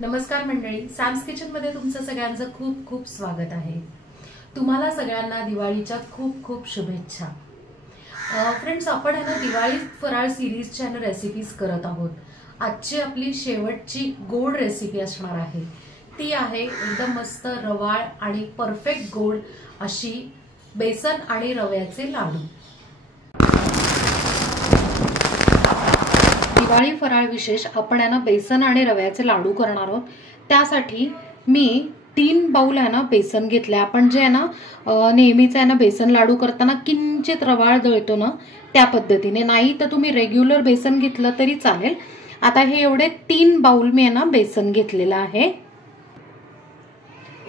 नमस्कार मंडळी, Sam's kitchen मध्ये तुमचं सगळ्यांचं खूप खूप स्वागत आहे। तुम्हाला सगळ्यांना दिवाळीच्या खूप खूप शुभेच्छा। फ्रेंड्स, आपण आहे ना दिवाळी फराळ सिरीजच्या रेसिपीज करत आहोत। आजची आपली शेवटची गोड रेसिपी असणार आहे। ती आहे एकदम मस्त रवाळ आणि परफेक्ट गोड अशी बेसन आणि रव्याचे लाडू। दिवाळी फराळ विशेष आपण आहे ना बेसन आणि रव्याचे लाडू करणार आहोत। त्यासाठी मी 3 बाउल आहे ना बेसन घेतले। आपण जे आहे ना नेहमीच आहे ना बेसन लाडू करताना किंचित रवाळ दळतो ना त्या पद्धतीने, नाही तर तुम्ही रेग्युलर बेसन घेतलं तरी चालेल। आता हे एवढे 3 बाउल मी आहे ना बेसन घेतलेला आहे।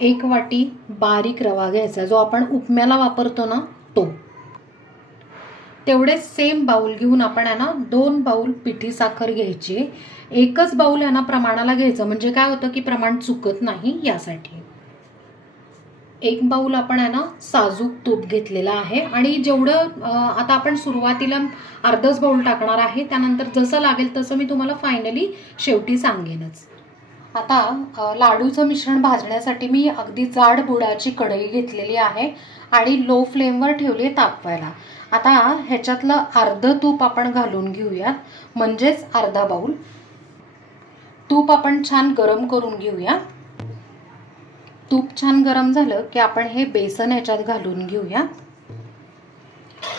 1 वाटी बारीक रवा घ्यायचा, जो आपण उपम्याला वापरतो ना तो। तेवढे सेम बाउल घेऊन आपण आहे ना 2 बाउल पिठी साखर घ्यायची। एकच बाउल आहे ना प्रमाणाला घ्यायचं, म्हणजे काय होतं की प्रमाण चुकत नाही यासाठी। 1 बाउल आपण आहे ना साजूक तूप घेतलेला आहे आणि जेवढं आता आपण सुरुवातीला अर्धच बाउल टाकणार आहे, त्यानंतर जसं लागेल तसं मी तुम्हाला फायनली शेवटी सांगेनच। आता लाडूचं मिश्रण भाजण्यासाठी मी अगदी जाड बुडाची कढई घेतलेली आहे आणि लो फ्लेमवर ठेवली तापवायला। आता ह्याच्यातलं अर्ध तूप आपण घालून घेऊयात, म्हणजेच अर्धा बाउल तूप आपण छान गरम करून घेऊया। तूप छान गरम झालं की आपण हे बेसन ह्याच्यात घालून घेऊया।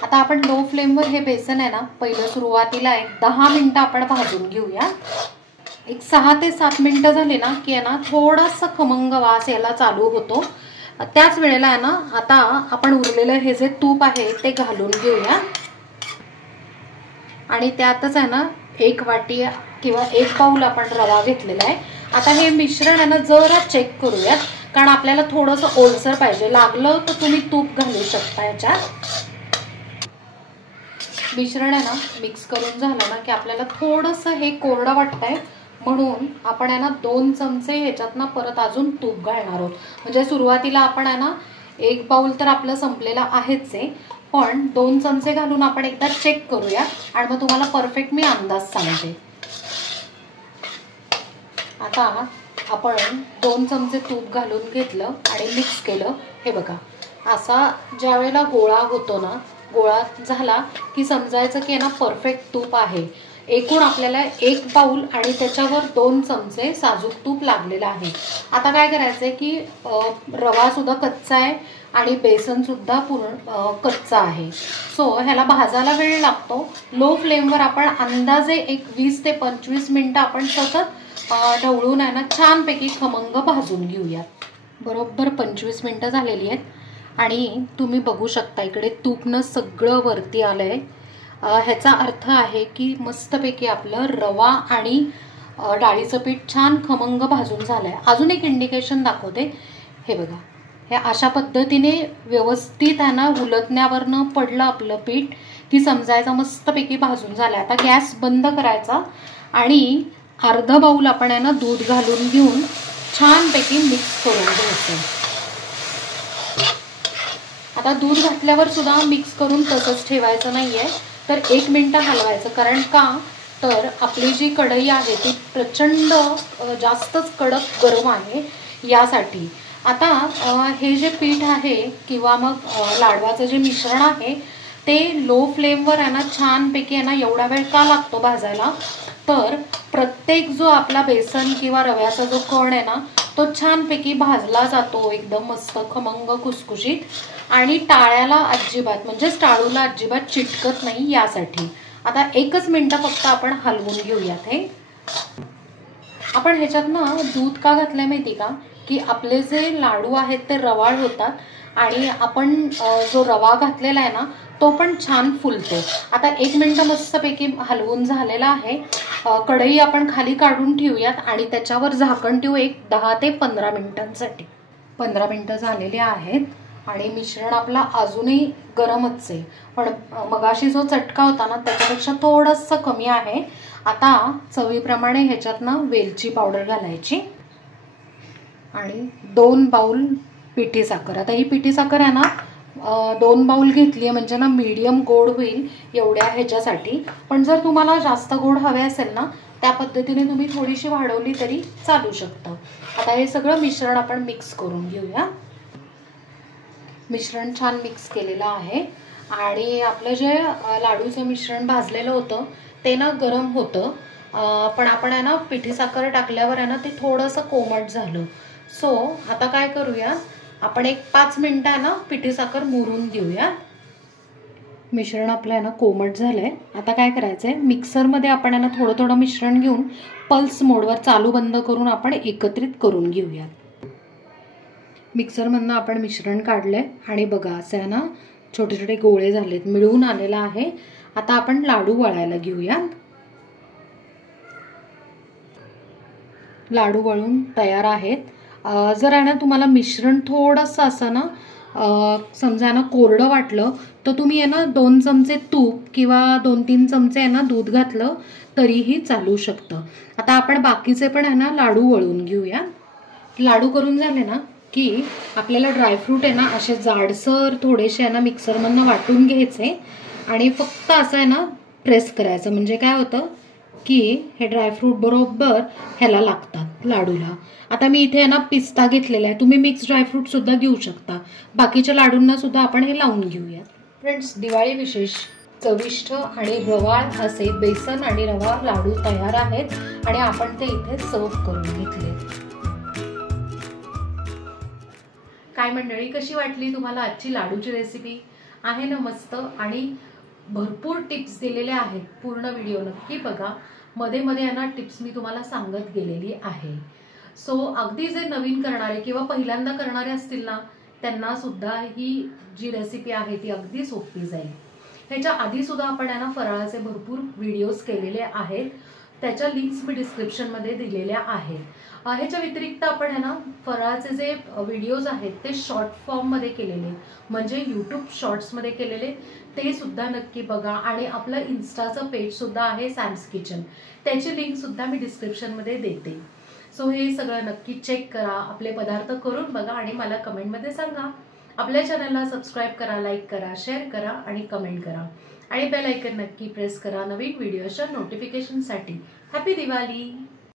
आता आपण लो फ्लेमवर हे बेसन आहे ना पहिलं सुरुवातीला 10 मिनिटं आपण भाजून घेऊया। 6 ते 7 मिनिटं झाले ना की आहे ना थोडासा खमंग वास यायला चालू होतो। त्याच वेळेला आहे ना आता आपण उरलेलं हे जे तूप आहे ते घालून घेऊया आणि त्यातच आहे ना 1 वाटी किंवा 1 बाउल आपण रवा घेतलेला आहे। आता हे मिश्रण आहे ना जरा चेक करूयात, कारण आपल्याला थोडंसं ओलसर पाहिजे। लागलं तर तुम्ही तूप घालू शकता याच्यात। मिश्रण आहे ना मिक्स करून झालं ना की आपल्याला थोडंसं हे कोरडं वाटतंय, म्हणून आपण आहे ना 2 चमचे ह्याच्यातनं परत अजून तूप घालणार आहोत। म्हणजे सुरुवातीला आपण आहे ना 1 बाउल तर आपलं संपलेला आहेच आहे, पण 2 चमचे घालून आपण एकदा चेक करूया आणि मग तुम्हाला परफेक्ट मी अंदाज सांगते। आता आपण 2 चमचे तूप घालून घेतलं आणि मिक्स केलं। हे बघा, असा ज्या वेळेला गोळा होतो ना, गोळा झाला की समजायचं की ना परफेक्ट तूप आहे। एकूण आपल्याला 1 बाउल आणि त्याच्यावर 2 चमचे साजूक तूप लागलेलं आहे। आता काय करायचंय की रवा सुद्धा कच्चा आहे आणि बेसन सुद्धा पूर्ण कच्चा आहे, सो ह्याला भाजायला वेळ लागतो। लो फ्लेमवर आपण अंदाजे 20 ते 25 मिनिटं आपण सतत ढवळून आहे ना छानपैकी खमंग भाजून घेऊया। बरोबर 25 मिनिटं झालेली आहेत आणि तुम्ही बघू शकता इकडे तूपनं सगळं वरती आलंय। ह्याचा अर्थ आहे की मस्तपैकी आपलं रवा आणि डाळीचं पीठ छान खमंग भाजून झालंय। अजून एक इंडिकेशन दाखवते, हे बघा, हे अशा पद्धतीने व्यवस्थित आहे ना उलटण्यावरनं पडलं आपलं पीठ की समजायचं मस्तपैकी भाजून झालंय। आता गॅस बंद करायचा आणि अर्धा बाउल आपण आहे ना दूध घालून घेऊन छानपैकी मिक्स करून घ्यायचं। आता दूध घातल्यावर सुद्धा मिक्स करून तसंच ठेवायचं नाहीये, तर 1 मिनिट हलवायचं। कारण का तर आपली जी कढई आहे ती प्रचंड जास्तच कडक गरम आहे यासाठी। आता हे जे पीठ आहे किंवा मग लाडवाचं जे मिश्रण आहे ते लो फ्लेमवर आहे ना छानपैकी आहे ना एवढा वेळ का लागतो भाजायला, तर प्रत्येक जो आपला बेसन किंवा रव्याचा जो कण आहे ना तो छानपैकी भाजला जातो, एकदम मस्त खमंग खुसखुशीत, आणि टाळ्याला अजिबात म्हणजेच टाळूला अजिबात चिटकत नाही यासाठी। आता 1 मिनिट फक्त आपण हलवून घेऊयात। हे आपण ह्याच्यात ना दूध का घातलंय माहिती का, की आपले जे लाडू आहेत ते रवाळ होतात आणि आपण जो रवा घातलेला आहे ना तो पण छान फुलतो। आता 1 मिनिट मस्तपैकी हलवून झालेला आहे। कढई आपण खाली काढून ठेवूयात आणि त्याच्यावर झाकण ठेवू 10 ते 15 मिनिटांसाठी। 15 मिनिटं झालेली आहेत आणि मिश्रण आपला अजूनही गरमच आहे, पण मगाशी जो चटका होता ना त्याच्यापेक्षा थोडंसं कमी आहे। आता चवीप्रमाणे ह्याच्यात ना वेलची पावडर घालायची आणि 2 बाउल पिठी साखर। आता ही पिठी साखर आहे ना 2 बाउल घेतली आहे म्हणजे ना मीडियम गोड होईल एवढ्या ह्याच्यासाठी। पण जर तुम्हाला जास्त गोड हवे असेल ना त्या पद्धतीने तुम्ही थोडीशी वाढवली तरी चालू शकतं. आता हे सगळं मिश्रण आपण मिक्स करून घेऊया. मिश्रण छान मिक्स केलेलं आहे आणि आपलं जे लाडूचं मिश्रण भाजलेलं होतं ते ना गरम होतं, पण आपण आहे ना पिठी साखर टाकल्यावर आहे ना ते थोडंसं कोमट झालं. सो आता काय करूया, आपण एक 5 मिनिटं आहे ना पिठी साखर मुरून घेऊया. मिश्रण आपलं आहे ना कोमट झालंय. आता काय करायचंय, मिक्सरमध्ये आपण आहे ना थोडं थोडं मिश्रण घेऊन पल्स मोडवर चालू बंद करून आपण एकत्रित करून घेऊया. मिक्सरमधनं आपण मिश्रण काढलंय आणि बघा असं आहे ना छोटे छोटे गोळे झालेत, मिळून आलेला आहे. आता आपण लाडू वळायला घेऊया. लाडू वळून तयार आहेत. जर आहे ना तुम्हाला मिश्रण थोडंसं असं ना समजा ना कोरडं वाटलं तर तुम्ही आहे ना 2 चमचे तूप किंवा 2-3 चमचे आहे ना दूध घातलं तरीही चालू शकतं. आता आपण बाकीचे पण आहे ना लाडू वळून घेऊया. लाडू करून झाले ना की आपल्याला ड्रायफ्रूट आहे ना असे जाडसर थोडेसे आहे ना मिक्सरमधनं वाटून घ्यायचे आणि फक्त असं आहे ना प्रेस करायचं. म्हणजे काय होतं की हे ड्रायफ्रूट बरोबर ह्याला लागतात लाडूला. आता मी इथे आहे ना पिस्ता घेतलेला आहे, तुम्ही मिक्स ड्रायफ्रूट सुद्धा घेऊ शकता. बाकीच्या लाडूंना सुद्धा आपण हे लावून घेऊया. फ्रेंड्स, दिवाळी विशेष चविष्ट आणि रवाळ असे बेसन आणि रवा लाडू तयार आहेत आणि आपण ते इथे सर्व करून घेतले. काय मंडळी, कशी वाटली तुम्हाला आजची लाडूची रेसिपी? आहे ना मस्त आणि भरपूर टिप्स दिलेल्या आहेत. पूर्ण व्हिडिओ नक्की बघा. मध्ये मध्ये आहे ना टिप्स मी तुम्हाला सांगत गेलेली आहे. सो अगदी जे नवीन करणारे किंवा पहिल्यांदा करणारे असतील ना त्यांना सुद्धा ही जी रेसिपी आहे ती अगदी सोपी जाईल. ह्याच्या आधी सुद्धा आपण आहे ना फराळाचे भरपूर व्हिडिओज केलेले आहेत, त्याच्या लिंक्स मी डिस्क्रिप्शनमध्ये दिलेल्या आहेत. ह्याच्या व्यतिरिक्त आपण आहे ना फराळाचे जे व्हिडिओज आहेत ते शॉर्ट फॉर्ममध्ये केलेले, म्हणजे यूट्यूब शॉर्ट्समध्ये केलेले, ते सुद्धा नक्की बघा. आणि आपलं इन्स्टाचं पेज सुद्धा आहे सॅम्स किचन, त्याची लिंक सुद्धा मी डिस्क्रिप्शनमध्ये देते. सो हे सगळं नक्की चेक करा, आपले पदार्थ करून बघा आणि मला कमेंटमध्ये सांगा. आपल्या चॅनलला सबस्क्राईब करा, लाईक करा, शेअर करा आणि कमेंट करा आणि बेल आयकन नक्की प्रेस करा नवीन व्हिडिओच्या नोटिफिकेशनसाठी. हॅपी दिवाळी.